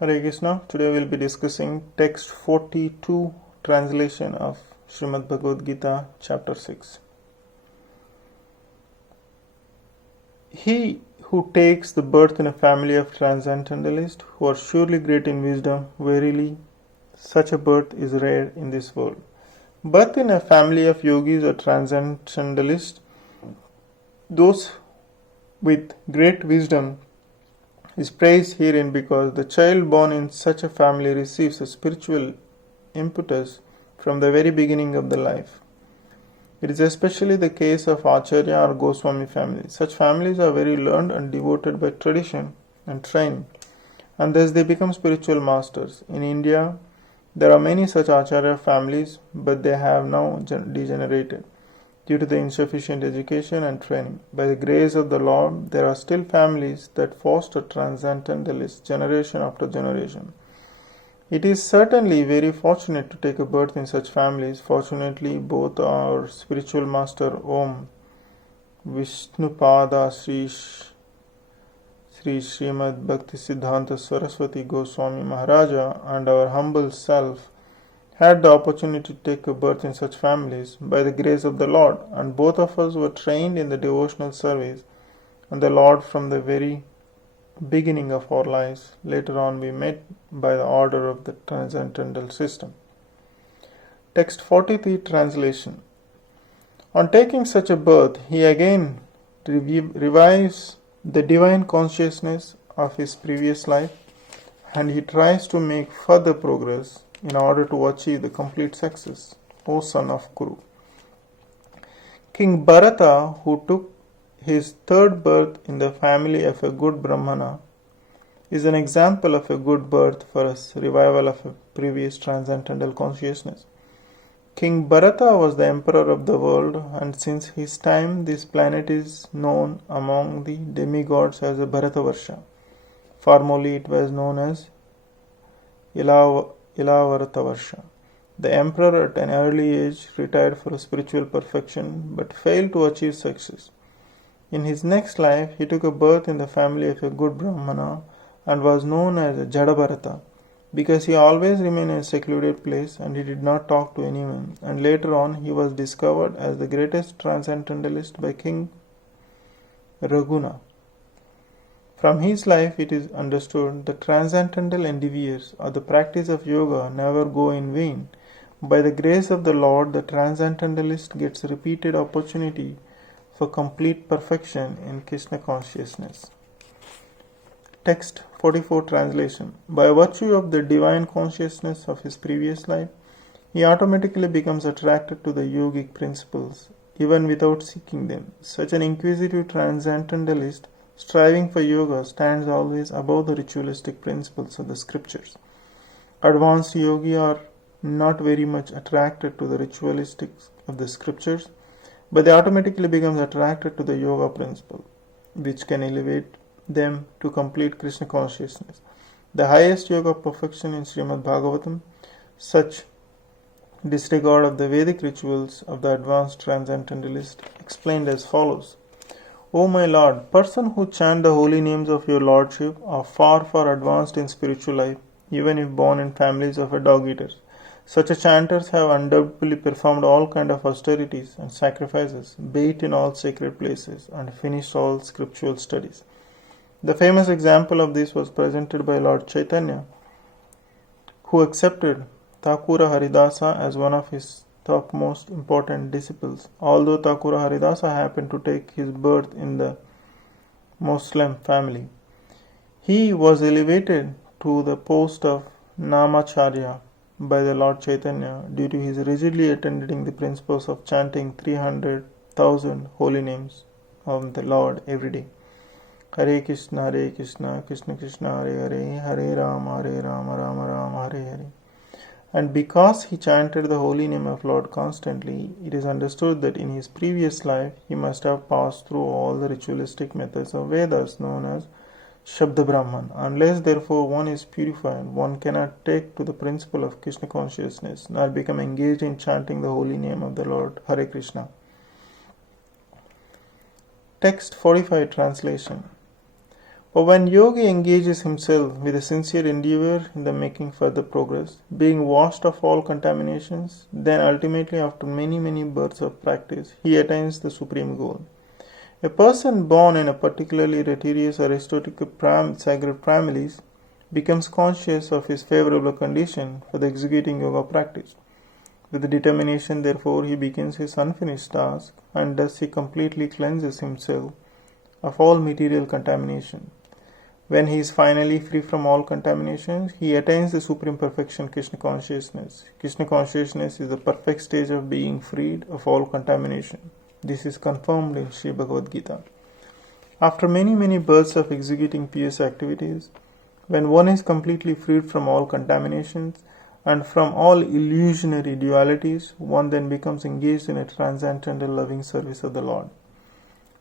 Hare Krishna. Today we will be discussing text 42, translation of Srimad Bhagavad Gita, chapter 6. He who takes the birth in a family of transcendentalists who are surely great in wisdom, verily, such a birth is rare in this world. Birth in a family of yogis or transcendentalists, those with great wisdom, is praised herein because the child born in such a family receives a spiritual impetus from the very beginning of the life. It is especially the case of Acharya or Goswami families. Such families are very learned and devoted by tradition and training, and thus they become spiritual masters. In India, there are many such Acharya families, but they have now degenerated due to the insufficient education and training. By the grace of the Lord, there are still families that foster transcendentalists generation after generation. It is certainly very fortunate to take a birth in such families. Fortunately, both our spiritual master Om Vishnupada Sri Srimad Bhakti Siddhanta Saraswati Goswami Maharaja and our humble self had the opportunity to take a birth in such families by the grace of the Lord, and both of us were trained in the devotional service and the Lord from the very beginning of our lives. Later on we met by the order of the transcendental system. Text 43, translation. On taking such a birth, he again revives the divine consciousness of his previous life, and he tries to make further progress in order to achieve the complete success, O son of Kuru. King Bharata, who took his third birth in the family of a good Brahmana, is an example of a good birth for a revival of a previous transcendental consciousness. King Bharata was the emperor of the world, and since his time this planet is known among the demigods as a Bharatavarsha. Formerly it was known as Ilavartavarsha. The emperor at an early age retired for spiritual perfection but failed to achieve success. In his next life, he took a birth in the family of a good Brahmana and was known as Jadabharata because he always remained in a secluded place and he did not talk to anyone. And later on, he was discovered as the greatest transcendentalist by King Raghuna. From his life, it is understood that transcendental endeavors or the practice of yoga never go in vain. By the grace of the Lord, the transcendentalist gets repeated opportunity for complete perfection in Krishna consciousness. Text 44, translation. By virtue of the divine consciousness of his previous life, he automatically becomes attracted to the yogic principles, even without seeking them. Such an inquisitive transcendentalist striving for yoga stands always above the ritualistic principles of the scriptures. Advanced yogi are not very much attracted to the ritualistics of the scriptures, but they automatically become attracted to the yoga principle, which can elevate them to complete Krishna consciousness. The highest yoga perfection in Srimad Bhagavatam, such disregard of the Vedic rituals of the advanced transcendentalist, explained as follows. O my Lord, persons who chant the holy names of your Lordship are far, far advanced in spiritual life, even if born in families of dog-eaters. Such chanters have undoubtedly performed all kinds of austerities and sacrifices, bathed in all sacred places, and finished all scriptural studies. The famous example of this was presented by Lord Chaitanya, who accepted Thakura Haridasa as one of his topmost important disciples. Although Thakura Haridasa happened to take his birth in the Muslim family, he was elevated to the post of Namacharya by the Lord Chaitanya due to his rigidly attending the principles of chanting 300,000 holy names of the Lord every day. Hare Krishna, Krishna Krishna, Hare Hare, Hare Rama, Rama Rama, Hare Hare. And because he chanted the holy name of Lord constantly, it is understood that in his previous life he must have passed through all the ritualistic methods of Vedas known as Shabda Brahman. Unless therefore one is purified, one cannot take to the principle of Krishna consciousness, nor become engaged in chanting the holy name of the Lord Hare Krishna. Text 45, translation. But when yogi engages himself with a sincere endeavor in the making further progress, being washed of all contaminations, then ultimately after many births of practice, he attains the supreme goal. A person born in a particularly notorious aristocratic sacred families becomes conscious of his favorable condition for the executing yoga practice. With determination, therefore, he begins his unfinished task, and thus he completely cleanses himself of all material contamination. When he is finally free from all contaminations, he attains the supreme perfection, Krishna consciousness. Krishna consciousness is the perfect stage of being freed of all contamination. This is confirmed in Sri Bhagavad Gita. After many births of executing pious activities, when one is completely freed from all contaminations and from all illusionary dualities, one then becomes engaged in a transcendental loving service of the Lord.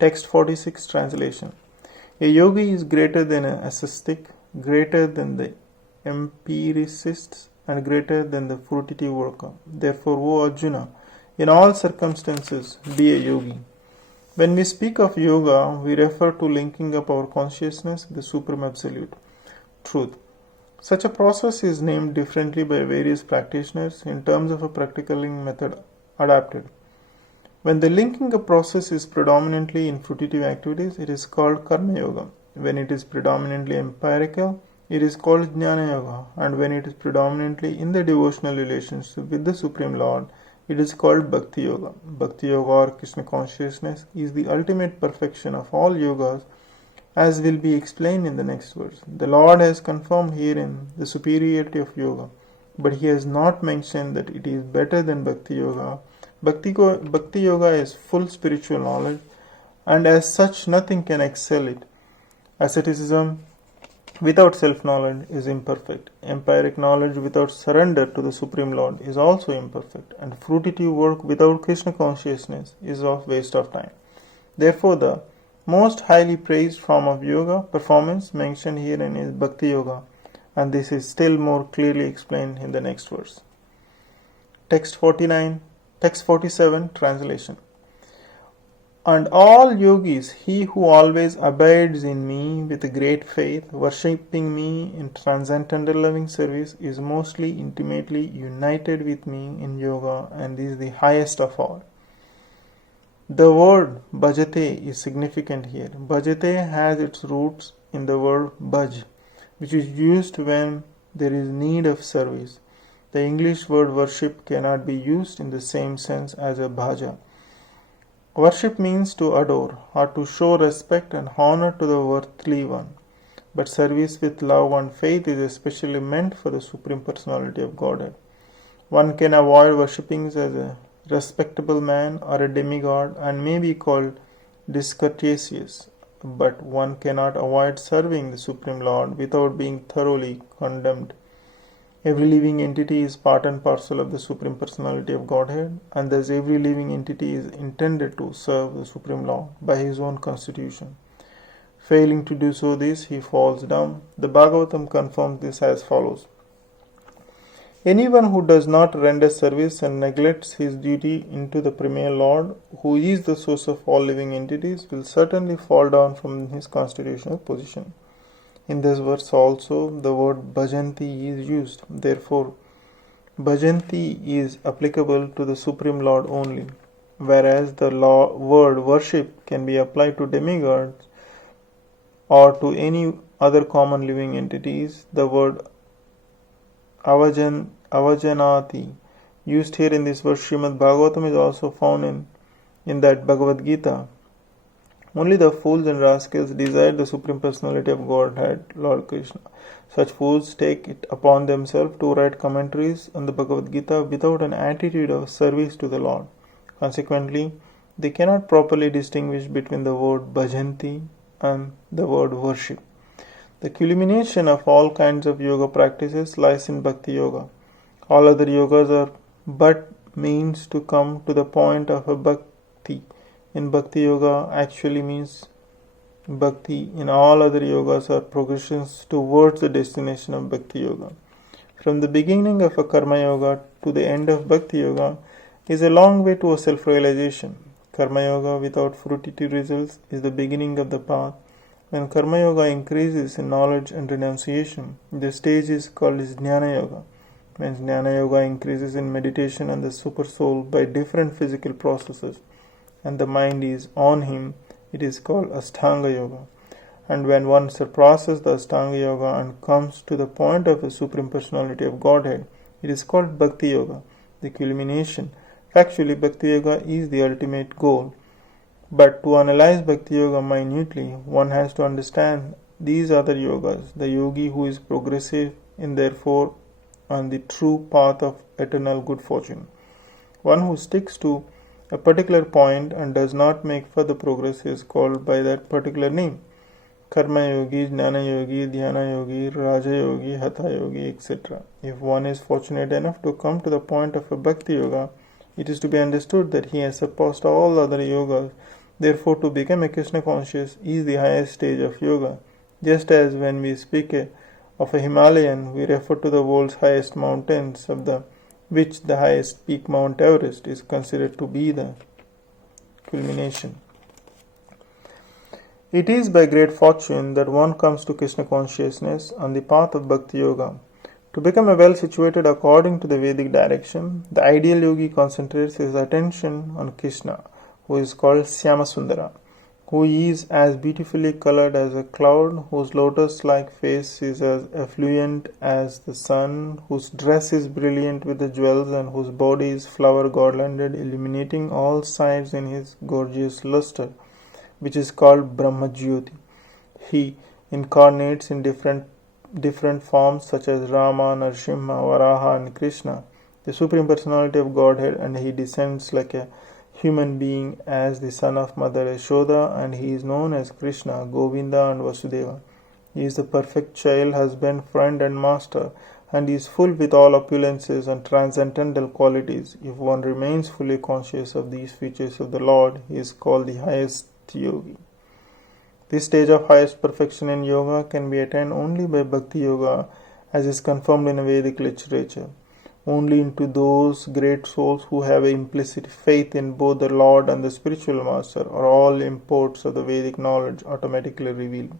Text 46 translation. A yogi is greater than an ascetic, greater than the empiricists, and greater than the fruitive worker. Therefore, O Arjuna, in all circumstances, be a yogi. When we speak of yoga, we refer to linking up our consciousness with the Supreme Absolute Truth. Such a process is named differently by various practitioners in terms of a practical method adapted. When the linking up process is predominantly in fruitive activities, it is called Karma Yoga. When it is predominantly empirical, it is called Jnana Yoga. And when it is predominantly in the devotional relationship with the Supreme Lord, it is called Bhakti Yoga. Bhakti Yoga or Krishna consciousness is the ultimate perfection of all yogas, as will be explained in the next verse. The Lord has confirmed herein the superiority of yoga, but he has not mentioned that it is better than Bhakti Yoga. Bhakti Yoga is full spiritual knowledge, and as such nothing can excel it. Asceticism without self-knowledge is imperfect. Empiric knowledge without surrender to the Supreme Lord is also imperfect, and fruitive work without Krishna consciousness is a waste of time. Therefore, the most highly praised form of yoga performance mentioned herein is Bhakti Yoga, and this is still more clearly explained in the next verse. Text 47 translation. And all yogis, he who always abides in me with great faith, worshipping me in transcendental loving service, is mostly intimately united with me in yoga, and is the highest of all. The word bhajate is significant here. Bhajate has its roots in the word bhaj, which is used when there is need of service. The English word worship cannot be used in the same sense as a bhaja. Worship means to adore or to show respect and honor to the worthily one. But service with love and faith is especially meant for the Supreme Personality of Godhead. One can avoid worshipping as a respectable man or a demigod and may be called discourteous, but one cannot avoid serving the Supreme Lord without being thoroughly condemned. Every living entity is part and parcel of the Supreme Personality of Godhead, and thus every living entity is intended to serve the Supreme Lord by his own constitution. Failing to do so this, he falls down. The Bhagavatam confirms this as follows. Anyone who does not render service and neglects his duty unto the Premier Lord, who is the source of all living entities, will certainly fall down from his constitutional position. In this verse also, the word bhajanti is used. Therefore, bhajanti is applicable to the Supreme Lord only, whereas the word worship can be applied to demigods or to any other common living entities. The word avajanati used here in this verse Srimad Bhagavatam is also found in that Bhagavad Gita. Only the fools and rascals desire the Supreme Personality of Godhead, Lord Krishna. Such fools take it upon themselves to write commentaries on the Bhagavad Gita without an attitude of service to the Lord. Consequently, they cannot properly distinguish between the word bhajanti and the word worship. The culmination of all kinds of yoga practices lies in Bhakti Yoga. All other yogas are but means to come to the point of a bhakti. In Bhakti Yoga actually means Bhakti. In all other yogas are progressions towards the destination of Bhakti Yoga. From the beginning of a Karma Yoga to the end of Bhakti Yoga is a long way to a self-realization. Karma Yoga without fruitive results is the beginning of the path, When Karma Yoga increases in knowledge and renunciation, the stage is called as Jnana Yoga. When Jnana Yoga increases in meditation on the Supersoul by different physical processes, and the mind is on him, it is called Ashtanga Yoga. And when one surpasses the Ashtanga Yoga and comes to the point of a Supreme Personality of Godhead, it is called Bhakti Yoga, the culmination. Actually, Bhakti Yoga is the ultimate goal. But to analyze Bhakti Yoga minutely, one has to understand these other yogas, the yogi who is progressive and therefore on the true path of eternal good fortune. One who sticks to a particular point and does not make further progress is called by that particular name. Karma Yogi, Jnana Yogi, Dhyana Yogi, Raja Yogi, Hatha Yogi, etc. If one is fortunate enough to come to the point of a Bhakti Yoga, it is to be understood that he has surpassed all other yogas. Therefore, to become a Krishna conscious is the highest stage of yoga. Just as when we speak of a Himalayan, we refer to the world's highest mountains, of which the highest peak, Mount Everest, is considered to be the culmination. It is by great fortune that one comes to Krishna consciousness on the path of Bhakti Yoga. To become a well situated according to the Vedic direction, the ideal yogi concentrates his attention on Krishna, who is called Syamasundara, who is as beautifully colored as a cloud, whose lotus-like face is as effluent as the sun, whose dress is brilliant with the jewels, and whose body is flower-garlanded, illuminating all sides in his gorgeous luster, which is called Brahmajyoti. He incarnates in different forms such as Rama, Narasimha, Varaha, and Krishna, the Supreme Personality of Godhead, and he descends like a human being as the son of Mother Yashoda, and he is known as Krishna, Govinda, and Vasudeva. He is the perfect child, husband, friend, and master, and he is full with all opulences and transcendental qualities. If one remains fully conscious of these features of the Lord, he is called the highest yogi. This stage of highest perfection in yoga can be attained only by Bhakti Yoga, as is confirmed in Vedic literature. Only into those great souls who have implicit faith in both the Lord and the spiritual master are all imports of the Vedic knowledge automatically revealed.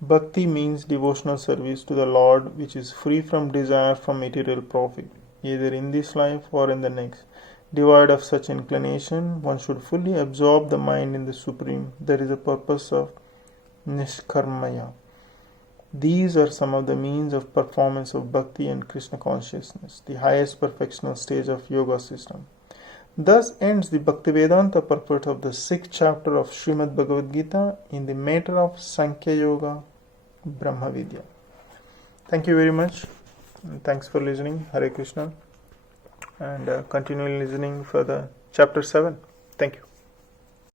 Bhakti means devotional service to the Lord which is free from desire for material profit, either in this life or in the next. Devoid of such inclination, one should fully absorb the mind in the Supreme. That is the purpose of Nishkarmaya. These are some of the means of performance of Bhakti and Krishna consciousness, the highest perfectional stage of yoga system. Thus ends the Bhaktivedanta purport of the 6th chapter of Srimad Bhagavad Gita in the matter of Sankhya Yoga, Brahma Vidya. Thank you very much. And thanks for listening. Hare Krishna. And continue listening for the chapter 7. Thank you.